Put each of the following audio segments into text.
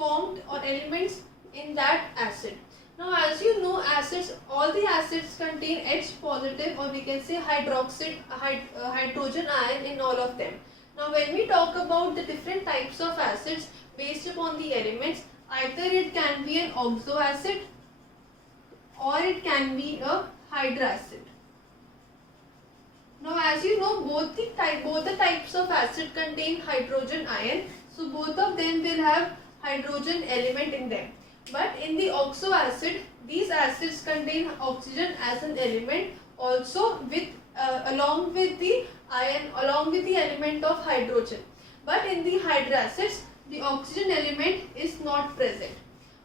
formed or elements in that acid. Now as you know, acids, all the acids contain H positive, or we can say hydrogen ion in all of them. Now when we talk about the different types of acids based upon the elements, either it can be an oxo acid or it can be a hydracid. Now as you know, both the types of acid contain hydrogen ion, so both of them will have hydrogen element in them. But in the oxo acid, these acids contain oxygen as an element also with along with the element of hydrogen. But in the hydracids, the oxygen element is not present.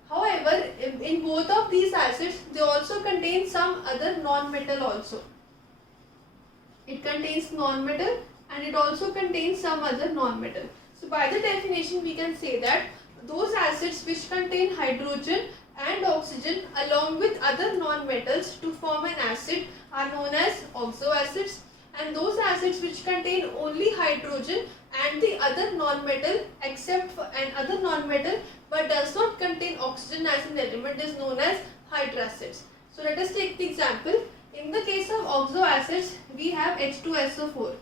However, in both of these acids, they also contain some other non-metal also. It contains non-metal and it also contains some other non-metal. So by the definition, we can say that those acids which contain hydrogen and oxygen along with other non-metals to form an acid are known as oxo acids, and those acids which contain only hydrogen and the other non-metal except for another non-metal but does not contain oxygen as an element is known as hydracids. So let us take the example. In the case of oxo acids, we have H2SO4,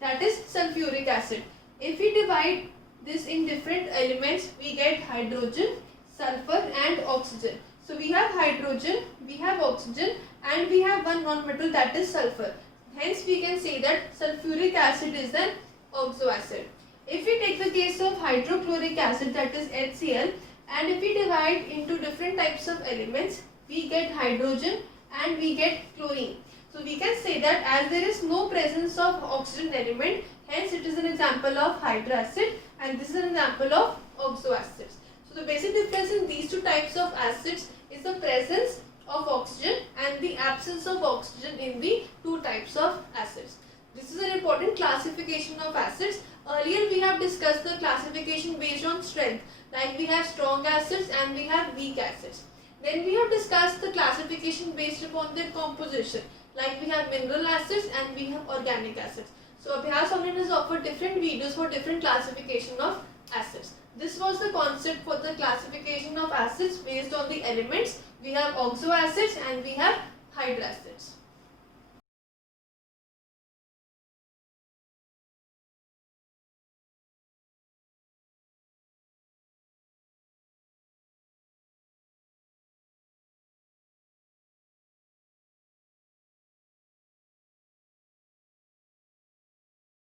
that is sulfuric acid. If we divide this in different elements, we get hydrogen, sulfur and oxygen. So we have hydrogen, we have oxygen and we have one non-metal, that is sulfur. Hence we can say that sulfuric acid is an oxo acid. If we take the case of hydrochloric acid, that is HCl, and if we divide into different types of elements, we get hydrogen and we get chlorine. So we can say that as there is no presence of oxygen element, hence it is an example of hydracid and this is an example of oxo acids. So the basic difference in these two types of acids is the presence of oxygen and the absence of oxygen in the two types of acids. This is an important classification of acids. Earlier we have discussed the classification based on strength, like we have strong acids and we have weak acids. Then we have discussed the classification based upon their composition, like we have mineral acids and we have organic acids. So Abhyas Online has offered different videos for different classification of acids. This was the concept for the classification of acids based on the elements. We have oxo acids and we have hydracids.